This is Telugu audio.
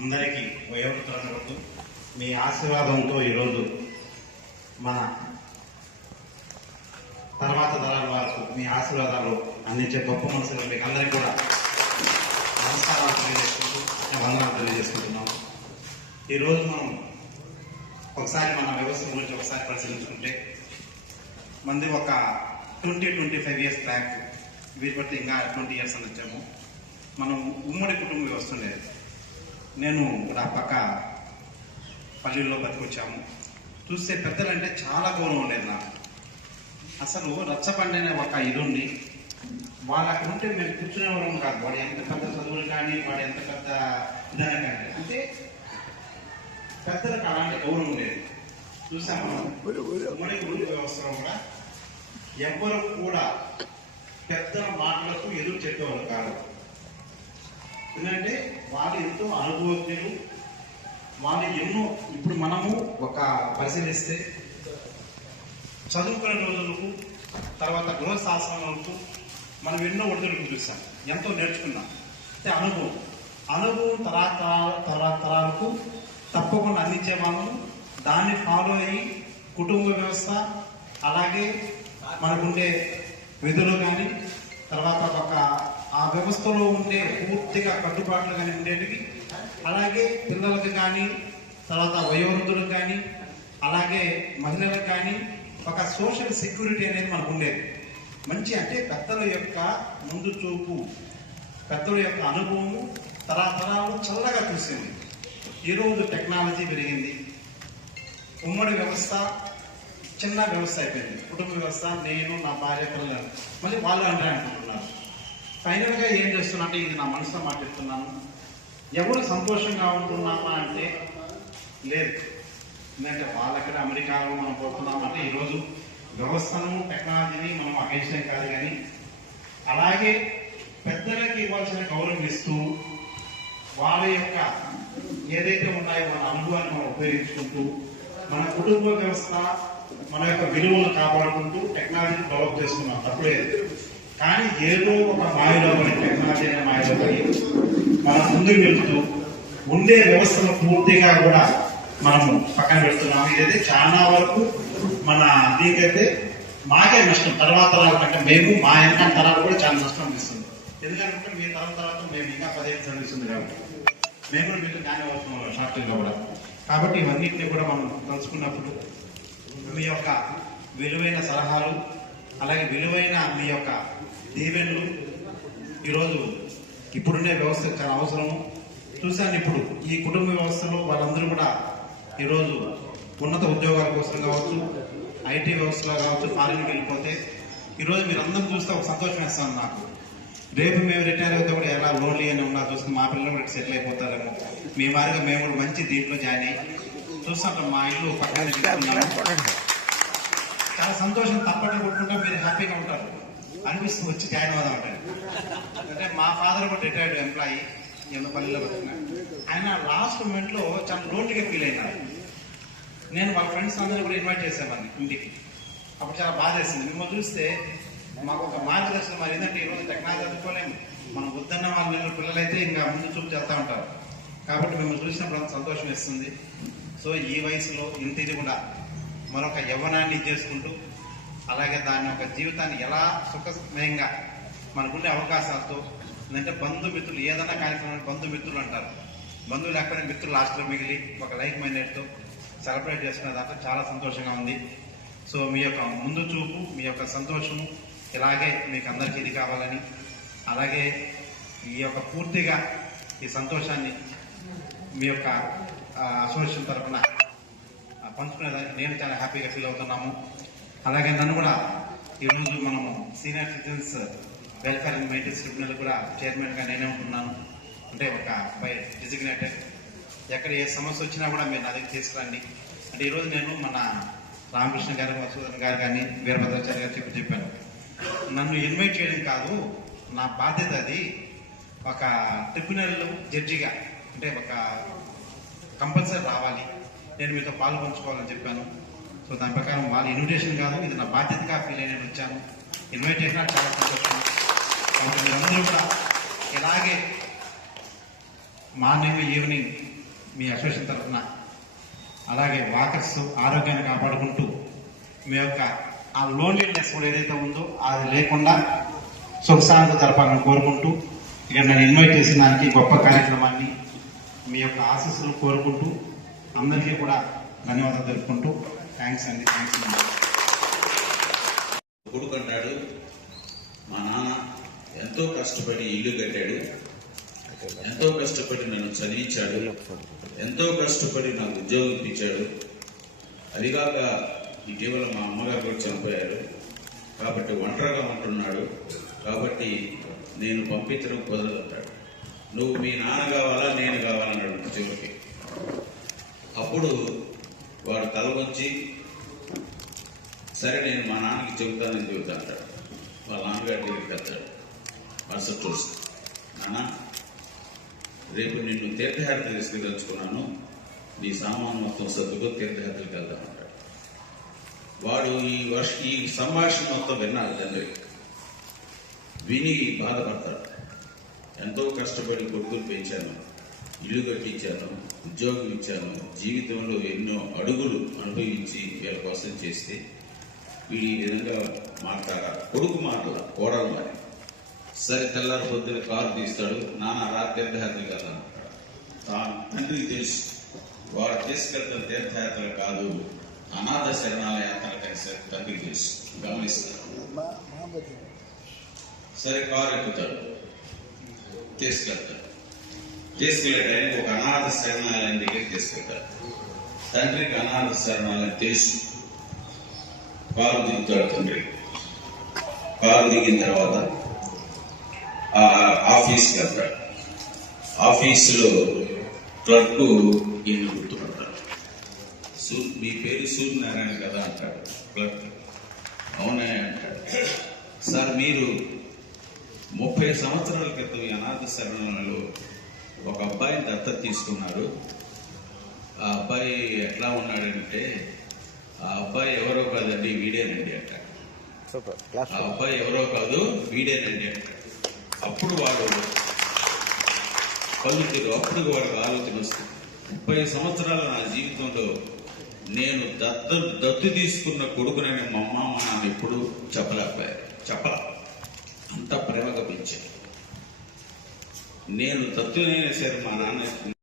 అందరికీ వయోవృద్ధులకు మీ ఆశీర్వాదంతో ఈరోజు మన తర్వాత తరాల వారికి మీ ఆశీర్వాదాలు అందించే గొప్ప మనసులు మీకు అందరికీ కూడా నమస్కారాలు తెలియజేసుకుంటూ వందనాలు తెలియజేసుకుంటున్నాము. ఈరోజు మనం ఒకసారి మన వ్యవస్థ గురించి ఒకసారి పరిశీలించుకుంటే మంది ఒక twenty twenty five years back వీరి బట్టి ఇంకా ట్వంటీ ఇయర్స్ అని వచ్చాము. మనం ఉమ్మడి కుటుంబ వ్యవస్థ ఉండేది. నేను ఆ పక్క పల్లెల్లో బతికొచ్చాము. చూస్తే పెద్దలంటే చాలా గౌరవం ఉండేది నాకు. అసలు రచ్చబండి అనే ఒక ఇది ఉంది వాళ్ళు అక్కడ ఉంటే మేము కూర్చునేవాళ్ళం కాదు. వాడు ఎంత పెద్ద చదువులు కానీ వాడు ఎంత పెద్ద ఇదైనా కానీ. అంటే పెద్దలకు అలాంటి గౌరవం ఉండేది చూసాము ఉమ్మడి కుటుంబ వ్యవస్థలో కూడా ఎవరు కూడా పెద్దల మాటలకు ఎదురు చెప్పేవారు కాదు. ఎందుకంటే వాళ్ళు ఎంతో అనుభవజ్ఞులు. వాళ్ళు ఎన్నో ఇప్పుడు మనము ఒక పరిశీలిస్తే చదువుకునే రోజులకు తర్వాత గృహశాస్త్రమాలకు మనం ఎన్నో ఒడిదుడుకులు చూసాం. ఎంతో నేర్చుకున్నాం. అంటే అనుభవం. అనుభవం తరాతరాల తరతరాలకు తప్పకుండా అందించే వాళ్ళము దాన్ని ఫాలో అయ్యి కుటుంబ వ్యవస్థ అలాగే మనకుండే విధులు కానీ తర్వాత ఒక ఆ వ్యవస్థలో ఉండే పూర్తిగా కట్టుబాట్లు కానీ ఉండేటివి. అలాగే పిల్లలకు కానీ తర్వాత వయోవృద్ధులకు కానీ అలాగే మహిళలకు కానీ ఒక సోషల్ సెక్యూరిటీ అనేది మనకు ఉండేది. మంచి అంటే పెద్దల యొక్క ముందు చూపు పెద్దల యొక్క అనుభవము తరతరాలు చల్లగా చూసింది. ఈరోజు టెక్నాలజీ పెరిగింది. ఉమ్మడి వ్యవస్థ చిన్న వ్యవస్థ అయిపోయింది. కుటుంబ వ్యవస్థ నేను నా భార్య పిల్లలు. మళ్ళీ వాళ్ళు అంటారు. అనుకుంటున్నారు ఫైనల్గా ఏం చేస్తున్నా అంటే ఇది నా మనసులో మాట్లాడుతున్నాను. ఎవరు సంతోషంగా ఉంటున్నామా అంటే లేదు. ఎందుకంటే వాళ్ళక్కడ అమెరికాలో మనం పోతున్నామంటే ఈరోజు వ్యవస్థను టెక్నాలజీని మనం అగేషం కాదు కానీ అలాగే పెద్దలకి ఇవ్వాల్సిన గౌరవం ఇస్తూ వాళ్ళ యొక్క ఏదైతే ఉన్నాయో మన అనుభవాన్ని మనం ఉపయోగించుకుంటూ మన కుటుంబ వ్యవస్థ మన యొక్క విలువలు కాపాడుకుంటూ టెక్నాలజీని డెవలప్ చేస్తున్నాం. తప్పులేదు. కానీ ఏదో ఒక మాయలో పడి టెక్నాలజీ మాయలో పడి మనం ముందుకు వెళ్తూ ఉండే వ్యవస్థను పూర్తిగా కూడా మనము పక్కన పెడుతున్నాము. ఇదైతే చాలా వరకు మన దీనికైతే మాకే నష్టం. తర్వాత తరాల కంటే మేము మా వెనక తరాలు కూడా చాలా నష్టం అనిపిస్తుంది ఎందుకంటే మీ తరం తర్వాత మేము ఇంకా పదిహేను చదివిస్తుంది కాబట్టి. మేము కూడా మీకు జ్ఞానం అవుతున్నాం షార్ట్గా కూడా. కాబట్టి ఇవన్నింటినీ కూడా మనం తలుచుకున్నప్పుడు మీ యొక్క విలువైన సలహాలు అలాగే విలువైన మీ యొక్క దీవెన్లు ఈరోజు ఇప్పుడుండే వ్యవస్థ చాలా అవసరము. చూశాను ఇప్పుడు ఈ కుటుంబ వ్యవస్థలో వాళ్ళందరూ కూడా ఈరోజు ఉన్నత ఉద్యోగాల కోసం కావచ్చు ఐటీ వ్యవస్థలో కావచ్చు ఫారిన్కి వెళ్ళిపోతే ఈరోజు మీరందరం చూస్తే ఒక సంతోషం వేస్తాను నాకు. రేపు మేము రిటైర్ అయితే కూడా ఎలా లోన్లీ అని ఉన్నా చూస్తే మా పిల్లలు కూడా సెటిల్ అయిపోతారేమో. మీ వారిగా మేము కూడా మంచి దీంట్లో జాయిన్ అయ్యి చూస్తాం మా ఇల్లు పక్కన తీసుకున్నాము చాలా సంతోషం తప్పట్లు కొట్టుకుంటే మీరు హ్యాపీగా ఉంటారు. అనిపిస్తుంది వచ్చి జాయిన్ అవుదాం అంటే అంటే మా ఫాదర్ కూడా రిటైర్డ్ ఎంప్లాయీ పల్లెలో బతుకున్నా ఆయన లాస్ట్ మూమెంట్లో చాలా లోన్లీగా ఫీల్ అయినారు. నేను వాళ్ళ ఫ్రెండ్స్ అందరూ కూడా ఇన్వైట్ చేసేవాడిని ఇంటికి. అప్పుడు చాలా బాధ వేసింది. మిమ్మల్ని చూస్తే మాకు ఒక మార్గదర్శనం మరి ఏంటంటే ఈరోజు టెక్నాలజీ చదువుకోలేము మనం వద్దన్న వాళ్ళ పిల్లలైతే ఇంకా ముందు చూపు చేస్తూ ఉంటారు. కాబట్టి మిమ్మల్ని చూసినప్పుడు అంత సంతోషం వేస్తుంది. సో ఈ వయసులో ఇంత ఇది కూడా మరొక యవ్వనాన్ని చేసుకుంటూ అలాగే దాని యొక్క జీవితాన్ని ఎలా సుఖమయంగా మనకుండే అవకాశాలతో అంటే బంధుమిత్రులు ఏదైనా కార్యక్రమం బంధుమిత్రులు అంటారు. బంధువులు లేకపోయినా మిత్రులు లాస్ట్లో మిగిలి ఒక లైక్ మైండెడ్తో సెలబ్రేట్ చేసుకునే దాకా చాలా సంతోషంగా ఉంది. సో మీ యొక్క ముందు చూపు మీ యొక్క సంతోషము ఇలాగే మీకు అందరికీ ఇది కావాలని అలాగే ఈ యొక్క పూర్తిగా ఈ సంతోషాన్ని మీ యొక్క అసోసియేషన్ తరఫున పంచుకునేదానికి నేను చాలా హ్యాపీగా ఫీల్ అవుతున్నాము. అలాగే నన్ను కూడా ఈరోజు మనము senior citizens welfare and maintenance tribunal కూడా చైర్మన్గా నేనే ఉంటున్నాను. అంటే ఒక బై డిజిగ్నేటెడ్ ఎక్కడ ఏ సమస్య వచ్చినా కూడా మీరు నా దగ్గర తీసుకురండి. అంటే ఈరోజు నేను మన రామకృష్ణ గారు మసూదన్ గారు కానీ వీరభద్రాచార్య గారు చెప్పి చెప్పాను. నన్ను ఇన్వైట్ చేయడం కాదు నా బాధ్యత అది ఒక ట్రిబ్యునల్ జడ్జిగా అంటే ఒక కంపల్సరీ రావాలి. నేను మీతో పాలు పంచుకోవాలని చెప్పాను. సో దాని ప్రకారం వాళ్ళ ఇన్విటేషన్ కాదు ఇది నా బాధ్యతగా ఫీల్ అయ్యి నేను వచ్చాను. ఇన్వైట్ చేసినా చాలా సంతోషం. కాబట్టి మీరందరూ కూడా ఇలాగే మార్నింగ్ ఈవినింగ్ మీ అసోసియేషన్ తరఫున అలాగే వాకర్స్ ఆరోగ్యాన్ని కాపాడుకుంటూ మీ యొక్క ఆ లోన్లీనెస్ కూడా ఏదైతే ఉందో అది లేకుండా సుఖశాంతి జరపాలని కోరుకుంటూ ఇక నేను ఇన్వైట్ చేసిన గొప్ప కార్యక్రమాన్ని మీ యొక్క ఆశీస్సులు కోరుకుంటూ అందరికీ కూడా ధన్యవాదాలు తెలుపుకుంటూ థ్యాంక్స్ అండి థ్యాంక్స్ అండి. కొడుకు అంటాడు మా నాన్న ఎంతో కష్టపడి ఇల్లు కట్టాడు ఎంతో కష్టపడి నన్ను చదివించాడు ఎంతో కష్టపడి నాకు ఉద్యోగం ఇప్పించాడు. అదిగాక ఇటీవల మా అమ్మగారు కూడా చనిపోయారు. కాబట్టి ఒంటరిగా ఉంటున్నాడు. కాబట్టి నేను పంపించడం కుదరదంటాడు నువ్వు మీ నాన్న కావాలా నేను కావాలన్నాడు చివరికి అప్పుడు వాడు తల సరే నేను మా నాన్నకి చెబుతానని చెబుతా అంటాడు. వాళ్ళ నాన్నగారి దగ్గరికి వెళ్తాడు. మరుసటి రోజు నాన్న రేపు నిన్ను తీర్థయాత్ర తీసుకుదలుచుకున్నాను నీ సామాను మొత్తం సర్దుకో తీర్థయాత్రకి వెళ్దాం అంటాడు. వాడు ఈ వర్ష ఈ సంభాషణ మొత్తం విన్నాడు తండ్రి విని బాధపడతాడు. ఎంతో కష్టపడి కొడుకులు పెంచాను. ఇల్లు కట్టించాను ఉద్యోగం ఇచ్చాను జీవితంలో ఎన్నో అడుగులు అనుభవించి వీళ్ళ కోసం చేస్తే వీడు ఈ విధంగా మాట్లాడాల కొడుకు మాటల కోడలు మరి. సరే తెల్లారి పొద్దున కారు తీస్తాడు నాన్న రాత్రి తీర్థయాత్ర కదా తాను తండ్రికి తెలుసు వారు తీసుకెళ్తున్న తీర్థయాత్ర కాదు అనాథ శరణాల యాత్ర కలిసి తండ్రికి తెలుసు. గమనిస్తాడు సరే కారు ఎక్కుతాడు తీసుకెళ్తాడు. తీసుకెళ్ళే టైంకి ఒక అనాథ శరణాలయం దగ్గరికి తీసుకెళ్తారు. తండ్రికి అనాథ శరణాలయం తెలుసు కారు దిగుతాడు తండ్రి. కారు దిగిన తర్వాత ఆ ఆఫీస్కి వెళ్తాడు ఆఫీసులో క్లర్క్ ఈయన గుర్తుపడతాడు. సూ మీ పేరు సూర్యనారాయణ కదా అంటాడు క్లర్క్. అవునే అంటాడు. సార్ మీరు ముప్పై సంవత్సరాల క్రితం ఈ అనాథ శరణాలయంలో ఒక అబ్బాయిని దత్తత తీసుకున్నారు ఆ అబ్బాయి ఎట్లా ఉన్నాడంటే ఆ అబ్బాయి ఎవరో కాదండి వీడేనండి క్లాస్ ఆ అబ్బాయి ఎవరో కాదు వీడేనండి అంటాడు అప్పుడు వాడు తిరుగు అప్పుడు వాడికి ఆలోచన వస్తుంది ముప్పై సంవత్సరాల నా జీవితంలో నేను దత్త దత్తు తీసుకున్న కొడుకునని మా అమ్మ మా నాన్న ఎప్పుడు చెప్పలేకపోయారు. చెప్పల. అంత ప్రేమగా పెంచాను నేను దత్తునైనా సరే మా నాన్న